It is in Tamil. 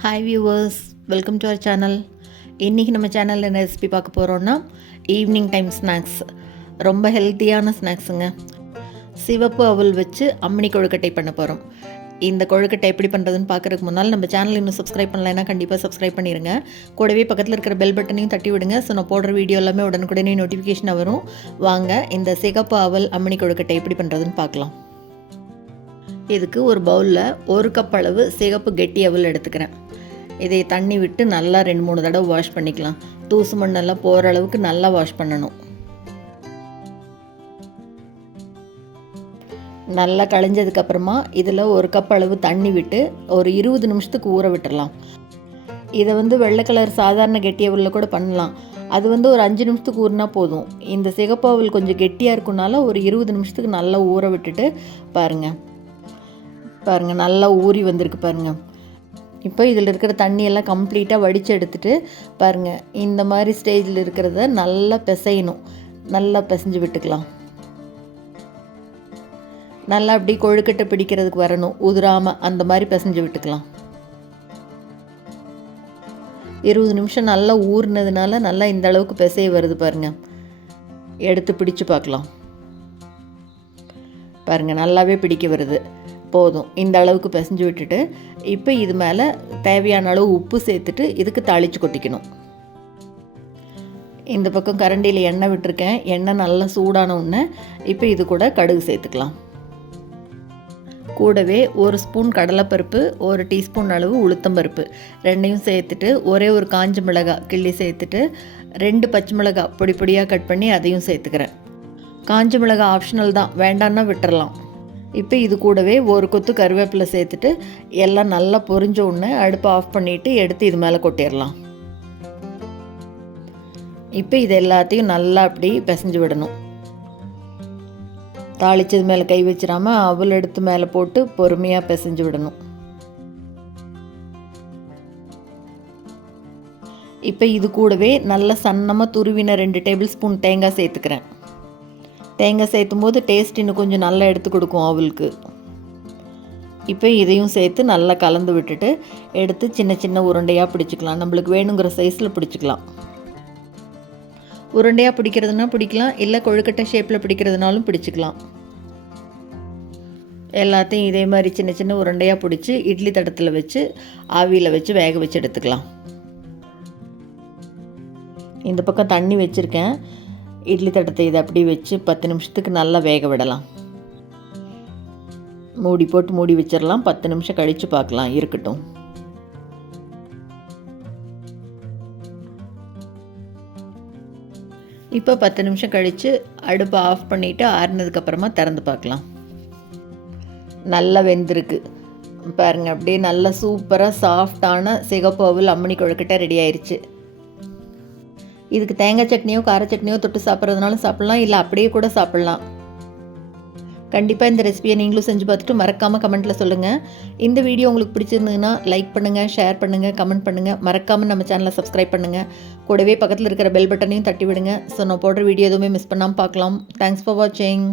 Hi viewers, welcome to our channel. இன்றைக்கி நம்ம சேனலில் என்ன ரெசிபி பார்க்க போகிறோன்னா ஈவினிங் டைம் ஸ்நாக்ஸ். ரொம்ப ஹெல்த்தியான ஸ்நாக்ஸுங்க. சிவப்பு அவல் வச்சு அம்மினி கொழுக்கட்டை பண்ண போகிறோம். இந்த கொழுக்கட்டை எப்படி பண்ணுறதுன்னு பார்க்குறதுக்கு முன்னால் நம்ம சேனல் இன்னும் சப்ஸ்கிரைப் பண்ணலைன்னா கண்டிப்பாக சப்ஸ்கிரைப் பண்ணிடுங்க. கூடவே பக்கத்தில் இருக்கிற பெல் பட்டனையும் தட்டி விடுங்க. ஸோ நான் போடுற வீடியோ எல்லாமே உடனுக்குடனே நோட்டிஃபிகேஷன் வரும். வாங்க இந்த சிகப்பு அவல் அம்மினி கொழுக்கட்டை எப்படி பண்ணுறதுன்னு பார்க்கலாம். இதுக்கு ஒரு பவுலில் 1 கப் அளவு சிகப்பு கெட்டி அவல் எடுத்துக்கிறேன். இதை தண்ணி விட்டு நல்லா 2-3 தடவை வாஷ் பண்ணிக்கலாம். தூசு மண்ணெல்லாம் போகிற அளவுக்கு நல்லா வாஷ் பண்ணணும். நல்லா களைஞ்சதுக்கப்புறமா இதில் 1 கப் அளவு தண்ணி விட்டு ஒரு 20 நிமிஷத்துக்கு ஊற விட்டுடலாம். இதை வெள்ளை கலர் சாதாரண கெட்டி அவலில் கூட பண்ணலாம். அது ஒரு 5 நிமிஷத்துக்கு ஊறினா போதும். இந்த சிகப்பு அவல் கொஞ்சம் கெட்டியாக இருக்குனால ஒரு 20 நிமிஷத்துக்கு நல்லா ஊற விட்டுட்டு பாருங்கள் நல்லா ஊறி வந்திருக்கு பாருங்கள். இப்போ இதில் இருக்கிற தண்ணியெல்லாம் கம்ப்ளீட்டாக வடித்து எடுத்துகிட்டு பாருங்கள், இந்த மாதிரி ஸ்டேஜில் இருக்கிறத நல்லா பிசையணும். நல்லா பிசைஞ்சு விட்டுக்கலாம். நல்லா அப்படி கொழுக்கட்டை பிடிக்கிறதுக்கு வரணும், உதிராமல் அந்த மாதிரி பிசைஞ்சு விட்டுக்கலாம். 20 நிமிஷம் நல்லா ஊறினதுனால நல்லா இந்த அளவுக்கு பிசைய வருது பாருங்கள். எடுத்து பிடிச்சு பார்க்கலாம். பாருங்கள் நல்லாவே பிடிக்க வருது. போதும், இந்த அளவுக்கு பிசைஞ்சு விட்டுட்டு இப்போ இது மேலே தேவையான அளவு உப்பு சேர்த்துட்டு இதுக்கு தாளித்து கொட்டிக்கணும். இந்த பக்கம் கரண்டியில் எண்ணெய் விட்டுருக்கேன். எண்ணெய் நல்லா சூடான உடனே இப்போ இது கூட கடுகு சேர்த்துக்கலாம். கூடவே 1 ஸ்பூன் கடலைப்பருப்பு, 1 டீஸ்பூன் அளவு உளுத்தம்பருப்பு ரெண்டையும் சேர்த்துட்டு ஒரே ஒரு காஞ்ச மிளகாய் கிள்ளி சேர்த்துட்டு 2 பச்சை மிளகாய் பொடி பொடியாக கட் பண்ணி அதையும் சேர்த்துக்கிறேன். காஞ்ச மிளகாய் ஆப்ஷனல் தான், வேண்டான்னா விட்டுறலாம். இப்போ இது கூடவே 1 கொத்து கருவேப்பிலை சேர்த்துட்டு எல்லாம் நல்லா பொரிஞ்ச உடனே அடுப்பை ஆஃப் பண்ணிவிட்டு எடுத்து இது மேலே கொட்டிடலாம். இப்போ இது எல்லாத்தையும் நல்லா அப்படி பிசைஞ்சு விடணும். தாளித்தது மேலே கை வச்சிடாமல் அவல் எடுத்து மேலே போட்டு பொறுமையாக பிசைஞ்சு விடணும். இப்போ இது கூடவே நல்லா சன்னமாக துருவின 2 டேபிள் ஸ்பூன் தேங்காய் சேர்த்துக்கிறேன். தேங்காய் சேர்த்தும் போது டேஸ்ட் இன்னும் கொஞ்சம் நல்லா எடுத்து கொடுக்கும் அவளுக்கு. இப்போ இதையும் சேர்த்து நல்லா கலந்து விட்டுட்டு எடுத்து சின்ன சின்ன உருண்டையாக பிடிச்சிக்கலாம். நம்மளுக்கு வேணுங்கிற சைஸில் பிடிச்சிக்கலாம். உருண்டையாக பிடிக்கிறதுனா பிடிக்கலாம், இல்லை கொழுக்கட்டை ஷேப்பில் பிடிக்கிறதுனாலும் பிடிச்சிக்கலாம். எல்லாத்தையும் இதே மாதிரி சின்ன சின்ன உருண்டையாக பிடிச்சி இட்லி தட்டத்தில் வச்சு ஆவியில் வச்சு வேக வச்சு எடுத்துக்கலாம். இந்த பக்கம் தண்ணி வச்சுருக்கேன். இட்லி தட்டத்தை இதை அப்படி வச்சு 10 நிமிஷத்துக்கு நல்லா வேக விடலாம். மூடி போட்டு மூடி வச்சிடலாம். 10 நிமிஷம் கழித்து பார்க்கலாம், இருக்கட்டும். இப்போ 10 நிமிஷம் கழித்து அடுப்பை ஆஃப் பண்ணிவிட்டு ஆறுனதுக்கப்புறமா திறந்து பார்க்கலாம். நல்லா வெந்திருக்கு பாருங்கள். அப்படியே நல்லா சூப்பராக சாஃப்டான சிகப்பு அவல் அம்மினி கொழுக்கட்டை ரெடி ஆயிடுச்சு. இதுக்கு தேங்காய் சட்னியோ கார சட்னியோ தொட்டு சாப்பிட்றதுனாலும் சாப்பிட்லாம், இல்லை அப்படியே கூட சாப்பிட்லாம். கண்டிப்பாக இந்த ரெசிபியை நீங்களும் செஞ்சு பார்த்துட்டு மறக்காமல் கமெண்ட்டில் சொல்லுங்கள். இந்த வீடியோ உங்களுக்கு பிடிச்சிருந்ததுன்னா லைக் பண்ணுங்கள், ஷேர் பண்ணுங்கள், கமெண்ட் பண்ணுங்கள். மறக்காமல் நம்ம சேனலை சப்ஸ்கிரைப் பண்ணுங்கள். கூடவே பக்கத்தில் இருக்கிற பெல் பட்டனையும் தட்டி விடுங்க. ஸோ நான் போடுற வீடியோ எதுவுமே மிஸ் பண்ணாமல் பார்க்கலாம். தேங்க்ஸ் ஃபார் வாட்சிங்.